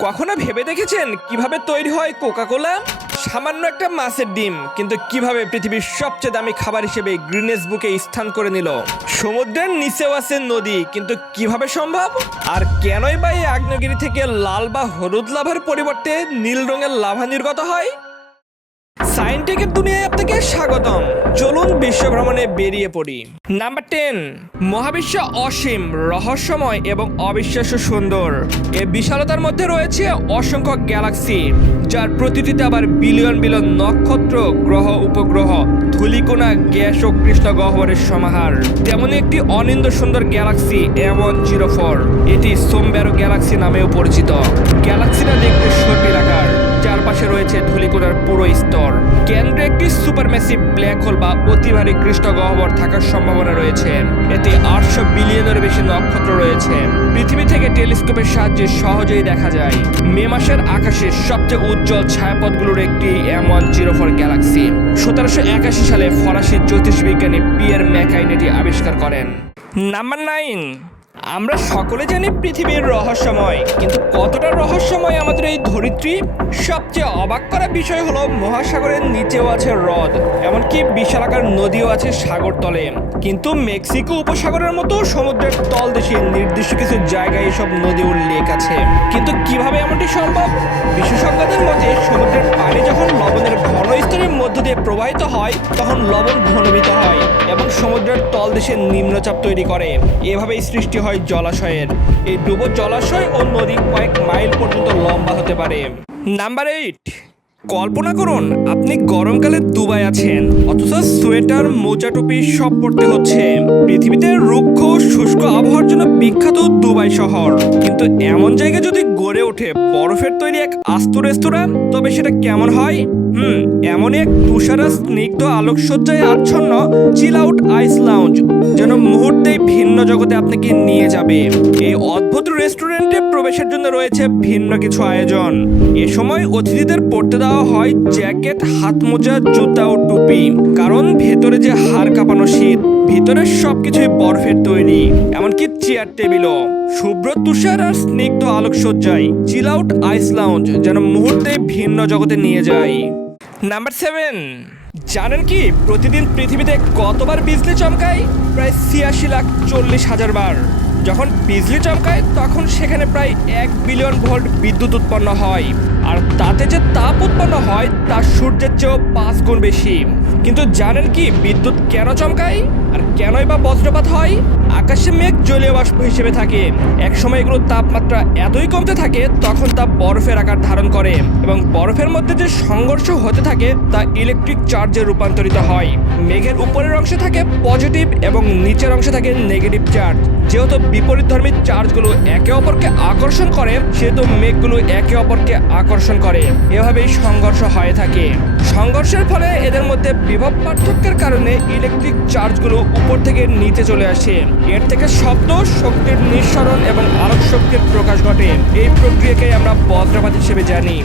কখনো ভেবে দেখেছেন কীভাবে তৈরি হয় কোকা কোলা সামান্য একটা মাছের ডিম, কিন্তু কীভাবে পৃথিবীর সবচেয়ে দামি খাবার হিসেবে গ্রিনেস বুকে স্থান করে নিল? সমুদ্রের নিচেও আছে নদী, কিন্তু কীভাবে সম্ভব? আর কেনই বা এই আগ্নেয়গিরি থেকে লাল বা হলুদ লাভার পরিবর্তে নীল রঙের লাভা নির্গত হয়? সাইন্টিকের দুনিয়ায় আপনাকে স্বাগতম। চলুন বিশ্ব ভ্রমণে বেরিয়ে পড়ি। নাম্বার টেন মহাবিশ্ব অসীম, রহস্যময় এবং অবিশ্বাস্য সুন্দর। এ বিশালতার মধ্যে রয়েছে অসংখ্য গ্যালাক্সি, যার প্রতিটিতে আবার বিলিয়ন বিলিয়ন নক্ষত্র, গ্রহ, উপগ্রহ ধূলিকোনা গ্যাস ও কৃষ্ণ গহ্বরের সমাহার। তেমনই একটি অনিন্দ সুন্দর গ্যালাক্সি এমন জিরো ফোর এটি সোমব্যারো গ্যালাক্সি নামেও পরিচিত। গ্যালাক্সিটা দেখতে সর্পির আকার চারপাশে রয়েছে ধূলিকণার পুরো স্তর। কেন্দ্রে একটি সুপারম্যাসিভ ব্ল্যাক হোল বা অতি ভারী কৃষ্ণ গহ্বর থাকার সম্ভাবনা রয়েছে। এতে আটশো বিলিয়নের বেশি নক্ষত্র রয়েছে। পৃথিবী থেকে টেলিস্কোপের সাহায্যে সহজেই দেখা যায়, মে মাসের আকাশে সবচেয়ে উজ্জ্বল ছায়াপথগুলোর একটি এমন ফোর গ্যালাক্সি। সতেরোশো একাশি সালে ফরাসি জ্যোতিষবিজ্ঞানী পিয়ার ম্যাকাইন এটি আবিষ্কার করেন। Number nine. আমরা সকলে জানি পৃথিবীর রহস্যময়, কিন্তু কতটা রহস্যময় আমাদের এই ধরিত্রী? সবচেয়ে অবাক করা বিষয় হলো মহাসাগরের নিচেও আছে হ্রদ, এমনকি বিশালাকার নদীও আছে সাগর তলে কিন্তু মেক্সিকো উপসাগরের মতো সমুদ্রের তল দেশে নির্দিষ্ট কিছু জায়গায় এসব নদী লেক আছে। কিন্তু কীভাবে এমনটি সম্ভব? বিশেষজ্ঞদের মতে, সমুদ্রের পানি যখন লবণের ঘন স্তরের মধ্য দিয়ে প্রবাহিত হয়, তখন লবণ ঘনীভূত হয় এবং সমুদ্রের তলদেশে নিম্নচাপ তৈরি করে। এভাবেই সৃষ্টি হয় জলাশয়ের। এই ডুবো জলাশয় ও নদী কয়েক মাইল পর্যন্ত লম্বা হতে পারে। নাম্বার এইট কল্পনা করুন, আপনি গরমকালে দুবাই আছেন, অথচ সোয়েটার, মোজা টুপি সব পড়তে হচ্ছে। পৃথিবীতে রুক্ষ, শুষ্ক আবহাওয়ার জন্য বিখ্যাত দুবাই শহর। কিন্তু এমন জায়গায় যদি গড়ে ওঠে, বরফের তৈরি এক আস্ত রেস্তোরাঁ, তবে সেটা কেমন হয়? হুম, এমনই এক তুষারা স্নিগ্ধ আলোকসজ্জায় আচ্ছন্ন চিল আউট আইস লাউঞ্জ, যেন মুহূর্তেই ভিন্ন জগতে আপনাকে নিয়ে যাবে। এই অদ্ভুত রেস্টুরেন্টে প্রবেশের জন্য রয়েছে ভিন্ন কিছু আয়োজন। এ সময় অতিথিদের পড়তে দেওয়া হয় জ্যাকেট হাত মোজা জুতা ও টুপি। কারণ ভেতরে যে হাড় কাঁপানো শীত, ভিতরে সবকিছুই বরফের তৈরি। এমনকি চেয়ার টেবিলও। শুভ্র তুষার আর স্নিগ্ধ আলোকসজ্জায় চিল আউট আইস লাউঞ্জ যেন মুহূর্তে ভিন্ন জগতে নিয়ে যায়। Number seven. জানেন কি, প্রতিদিন পৃথিবীতে কতবার বিজলি চমকায়? প্রায় ছিয়াশি লাখ চল্লিশ হাজার বার। যখন বিজলি চমকায়, তখন সেখানে প্রায় এক বিলিয়ন ভোল্ট বিদ্যুৎ উৎপন্ন হয়। আর তাতে যে তাপ উৎপন্ন হয়, তা সূর্যের চেয়েও পাঁচ গুণ বেশি। কিন্তু জানেন কি বিদ্যুৎ কেন চমকায়? আর কেনই বা বজ্রপাত হয়? আকাশে মেঘ জলীয় বাষ্প হিসেবে থাকে। একসময় এগুলোর তাপমাত্রা এতই কমতে থাকে, তখন তা বরফের আকার ধারণ করে। এবং বরফের মধ্যে যে সংঘর্ষ হতে থাকে, তা ইলেকট্রিক চার্জে রূপান্তরিত হয়। মেঘের উপরের অংশে থাকে পজিটিভ এবং নিচের অংশে থাকে নেগেটিভ চার্জ যেহেতু বিপরীতধর্মী চার্জগুলো একে অপরকে আকর্ষণ করে, সেহেতু মেঘগুলো একে অপরকে আকর্ষণ করে। এভাবেই সংঘর্ষ হয়ে থাকে। সংঘর্ষের ফলে এদের মধ্যে বিভব পার্থক্যের কারণে ইলেকট্রিক চার্জগুলো উপর থেকে নিচে চলে আসে। এর থেকে শব্দ, শক্তির নিঃসরণ এবং আলোক শক্তির প্রকাশ ঘটে। এই প্রক্রিয়াকে আমরা বজ্রপাত হিসেবে জানি।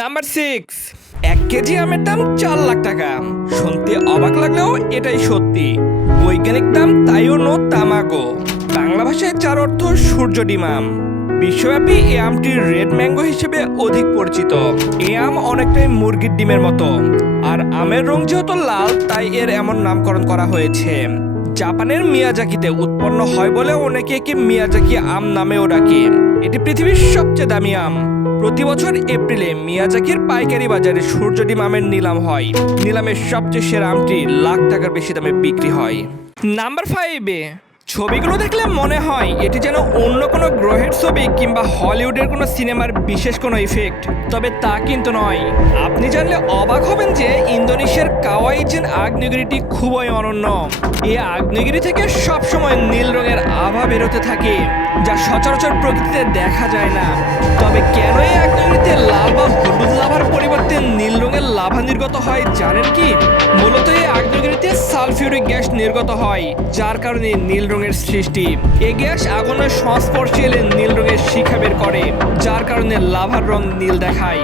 নাম্বার সিক্স এক কেজি আমের দাম চার লাখ টাকা। শুনতে অবাক লাগলেও এটাই সত্যি। বৈজ্ঞানিক দাম তাইও নো তামাগো বাংলা ভাষায় চার অর্থ সূর্য ডিমাম। বিশ্বব্যাপী এই আমটি রেড ম্যাঙ্গো হিসেবে অধিক পরিচিত। এই আম অনেকটাই মুরগির ডিমের মতো। আর আমের রং যেহেতু লাল, তাই এর এমন নামকরণ করা হয়েছে। জাপানের মিয়াজাকিতে উৎপন্ন হয় বলে অনেকে একে মিয়াজাকি আম নামেও ডাকে। এটি পৃথিবীর সবচেয়ে দামি আম। প্রতি বছর এপ্রিলে মিয়াজাকির পাইকারি বাজারে সূর্য ডিম আমের নিলাম হয়। নিলামের সবচেয়ে সেরা আমটি লাখ টাকার বেশি দামে বিক্রি হয়। নাম্বার ফাইভে ছবিগুলো দেখলে মনে হয় এটি যেন অন্য কোনো গ্রহের ছবি কিংবা হলিউডের কোনো সিনেমার বিশেষ কোনো ইফেক্ট তবে তা কিন্তু নয়। আপনি জানলে অবাক হবেন যে ইন্দোনেশিয়ার কাওয়াইজেন আগ্নেয়গিরিটি খুবই অনন্য। এই আগ্নেয়গিরি থেকে সবসময় নীল রঙের আভা বেরোতে থাকে, যা সচরাচর প্রকৃতিতে দেখা যায় না। তবে কেন এই আগ্নেয়গিরি তৈরিতে লাল বা হলুদ লাভার পরিবর্তে নীল লাভা নির্গত হয়, জানেন কি? মূলত এই আগ্নেয়গিরিতে সালফিউরিক গ্যাস নির্গত হয়, যার কারণে নীল রঙের সৃষ্টি। এ গ্যাস আগুনের সংস্পর্শে এলে নীল রঙের শিখা বের করে, যার কারণে লাভার রং নীল দেখায়।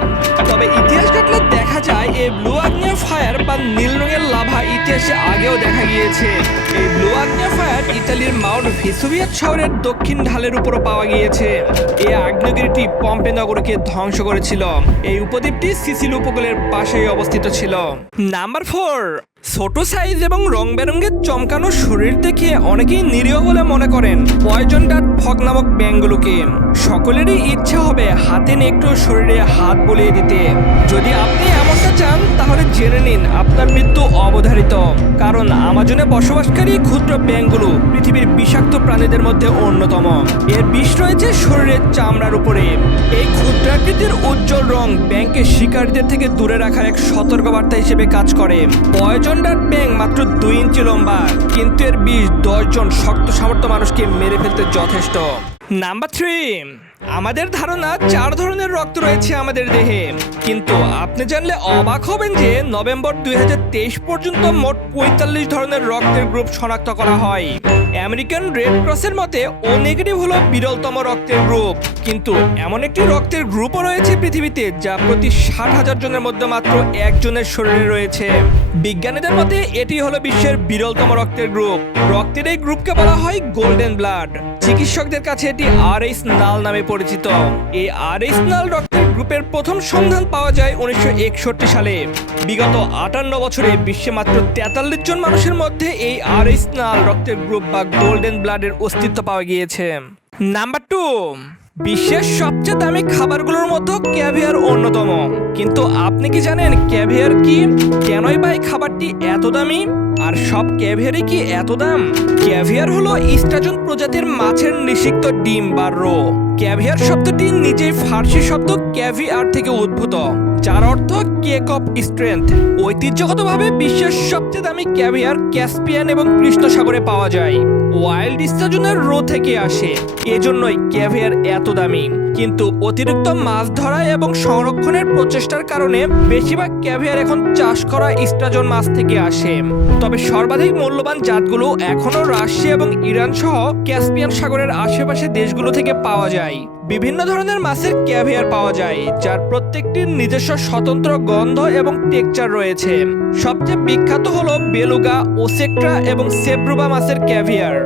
তবে ইতিহাস ঘাটলে দেখা যায়, এই ব্লু আগ্নেয় ফায়ার বা নীল রঙের ইতিহাসে আগেও দেখা গিয়েছে। এই ব্লু আগ্নেয়ফায়ার ইতালির মাউন্ট ভেসুভিয়াস শহরের দক্ষিণ ঢালের উপরও পাওয়া গিয়েছে। এই আগ্নেয়গিরিটি পম্পে নগরকে ধ্বংস করেছিল। এই উপদ্বীপটি সিসিল উপকূলের পাশেই অবস্থিত ছিল। নাম্বার ফোর ছোট সাইজ এবং রং বেরঙের চমকানো শরীর দেখে অনেকেই নিরীহ বলে মনে করেন। পয়জন ডাট ফক নামক ব্যাঙগুলোকে? সকলেরই ইচ্ছা হবে হাতে নিয়ে একটু শরীরে হাত বলিয়ে দিতে। যদি আপনি এমনটা চান, তাহলে জেনে নিন আপনার মৃত্যু অবধারিত। কারণ আমাজনে বসবাসকারী ক্ষুদ্র ব্যাঙগুলো পৃথিবীর বিষাক্ত প্রাণীদের মধ্যে অন্যতম। এর বিষ রয়েছে শরীরের চামড়ার উপরে। এই ক্ষুদ্রাকৃতির উজ্জ্বল রং ব্যাংকের শিকারীদের থেকে দূরে রাখার এক সতর্কবার্তা হিসেবে কাজ করে। পয়জন ডাট ব্যাং মাত্র দুই ইঞ্চি লম্বা, কিন্তু এর বিষ দশজন শক্ত সামর্থ্য মানুষকে মেরে ফেলতে যথেষ্ট। Number three. আমাদের ধারণা চার ধরনের রক্ত রয়েছে আমাদের দেহে। কিন্তু আপনি জানলে অবাক হবেন যে নভেম্বর দুই হাজার তেইশ পর্যন্ত মোট পঁয়তাল্লিশ ধরনের রক্তের গ্রুপ শনাক্ত করা হয়। আমেরিকান রেড ক্রসের মতে, ও নেগেটিভ হলো বিরলতম রক্তের গ্রুপ। কিন্তু এমন একটি রক্তের গ্রুপও রয়েছে পৃথিবীতে, যা প্রতি ষাট হাজার জনের মধ্যে মাত্র একজনের শরীরে রয়েছে। বিজ্ঞানীদের মতে, এটি হলো বিশ্বের বিরলতম রক্তের গ্রুপ। রক্তের এই গ্রুপকে বলা হয় গোল্ডেন ব্লাড। চিকিৎসকদের কাছে এটি আর নাল নামে পরিচিত। এই আর এইস নাল রক্তের গ্রুপের প্রথম সন্ধান পাওয়া যায় উনিশশো একষট্টি সালে। বিগত আটান্ন বছরে বিশ্বে মাত্র তেতাল্লিশ জন মানুষের মধ্যে এই আর এইস নাল রক্তের গ্রুপ বা গোল্ডেন ব্লাডের অস্তিত্ব পাওয়া গিয়েছে। নাম্বার টু বিশ্বের সবচেয়ে দামি খাবারগুলোর মতো ক্যাভিয়ার অন্যতম। কিন্তু আপনি কি জানেন ক্যাভিয়ার কি? কেনই বা এই খাবারটি এত দামি? আর সব ক্যাভিয়ারই কি এত দাম? ক্যাভিয়ার হলো ইস্টাজন প্রজাতির মাছের নিষিক্ত ডিম বা রো। ক্যাভিয়ার শব্দটি নিজেই ফার্সি শব্দ ক্যাভিয়ার থেকে উদ্ভূত। যার অর্থ কেক অফ স্ট্রেংথ। ঐতিহ্যগতভাবে বিশ্বের সবচেয়ে দামি ক্যাভিয়ার ক্যাসপিয়ান এবং কৃষ্ণ সাগরে পাওয়া যায়। ওয়াইল্ড স্টাজনের রো থেকে আসে। এজন্যই ক্যাভিয়ার এত দামি। কিন্তু অতিরিক্ত মাছ ধরা এবং সংরক্ষণের প্রচেষ্টার কারণে বেশিরভাগ ক্যাভিয়ার এখন চাষ করা স্টাজন মাছ থেকে আসে। তবে সর্বাধিক মূল্যবান জাতগুলো এখনও রাশিয়া এবং ইরান সহ ক্যাসপিয়ান সাগরের আশেপাশে দেশগুলো থেকে পাওয়া যায়। বিভিন্ন ধরনের মাছের ক্যাভিয়ার পাওয়া যায়, যার প্রত্যেকটির নিজস্ব স্বতন্ত্র গন্ধ এবং টেকচার রয়েছে। সবচেয়ে বিখ্যাত হলো বেলুগা, ওসেক্ট্রা এবং সেব্রুবা মাছের ক্যাভিয়ার।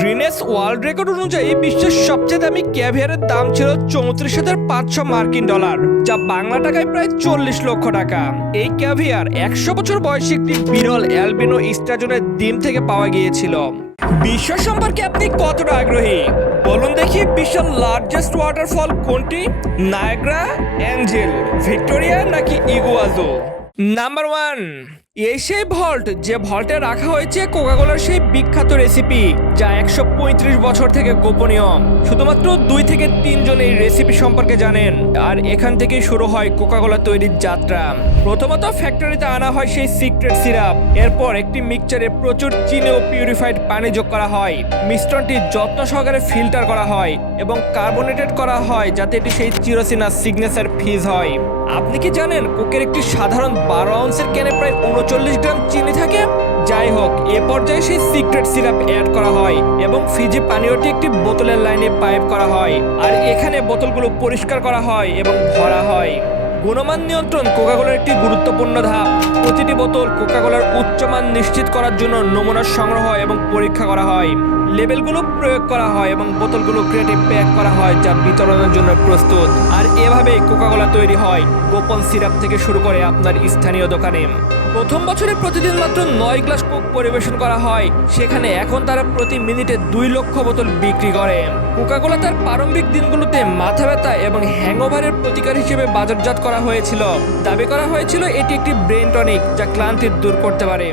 গ্রিনেস ওয়ার্ল্ড রেকর্ড অনুযায়ী বিশ্বের সবচেয়ে দামি ক্যাভিয়ারের দাম ছিল চৌত্রিশ হাজার পাঁচশো মার্কিন ডলার, যা বাংলা টাকায় প্রায় চল্লিশ লক্ষ টাকা। এই ক্যাভিয়ার একশো বছর বয়সী একটি বিরল অ্যালবিনো স্টাজনের ডিম থেকে পাওয়া গিয়েছিল। বিশ্ব সম্পর্কে আপনি কতটা আগ্রহী? বলুন দেখি বিশ্বের লার্জেস্ট ওয়াটারফল কোনটি? নায়গ্রা অ্যাঞ্জেল ভিক্টোরিয়া নাকি ইগুয়াজো নাম্বার ওয়ান এই সেই ভল্ট যে ভল্টে রাখা হয়েছে কোকাকোলার সেই বিখ্যাত রেসিপি যা একশো পঁয়ত্রিশ বছর থেকে গোপনীয়। শুধুমাত্র দুই থেকে তিনজন এই রেসিপি সম্পর্কে জানেন। আর এখান থেকে শুরু হয় কোকাকোলা তৈরির যাত্রা। প্রথমত ফ্যাক্টরিতে আনা হয় সেই সিক্রেট সিরাপ এরপর একটি মিক্সচারে প্রচুর চিনি ও পিউরিফাইড পানি যোগ করা হয়। মিশ্রণটি যত্ন সহকারে ফিল্টার করা হয় এবং কার্বনেটেড করা হয় যাতে এটি সেই চিরসিনা সিগনেচার ফিজ হয়। আপনি কি জানেন কোকের একটি সাধারণ বারো আউন্সের ক্যানে প্রায় উনচল্লিশ গ্রাম চিনি থাকে? যাই হোক, এ পর্যায়ে সেই সিক্রেট সিরাপ অ্যাড করা হয় এবং ফিজি পানীয়টি একটি বোতলের লাইনে পাইপ করা হয়। আর এখানে বোতলগুলো পরিষ্কার করা হয় এবং ভরা হয়। গুণমান নিয়ন্ত্রণ কোকাকোলার একটি গুরুত্বপূর্ণ ধাপ। প্রতিটি বোতল কোকাকোলার উচ্চমান নিশ্চিত করার জন্য নমুনা সংগ্রহ এবং পরীক্ষা করা হয়। লেবেলগুলো প্রয়োগ করা হয় এবং বোতলগুলো ক্রেটে প্যাক করা হয় যা বিতরণের জন্য প্রস্তুত। আর এভাবেই কোকাকোলা তৈরি হয়। গোপন সিরাপ থেকে শুরু করে আপনার স্থানীয় দোকানে। প্রথম বছরে প্রতিদিন মাত্র নয় গ্লাস কোক পরিবেশন করা হয়। সেখানে এখন তারা প্রতি মিনিটে দুই লক্ষ বোতল বিক্রি করে। কোকাকোলা তার প্রারম্ভিক দিনগুলোতে মাথা ব্যথা এবং হ্যাংওভারের প্রতিকার হিসেবে বাজারজাত করা হয়েছিল। দাবি করা হয়েছিল, এটি একটি ব্রেন টনিক যা ক্লান্তি দূর করতে পারে।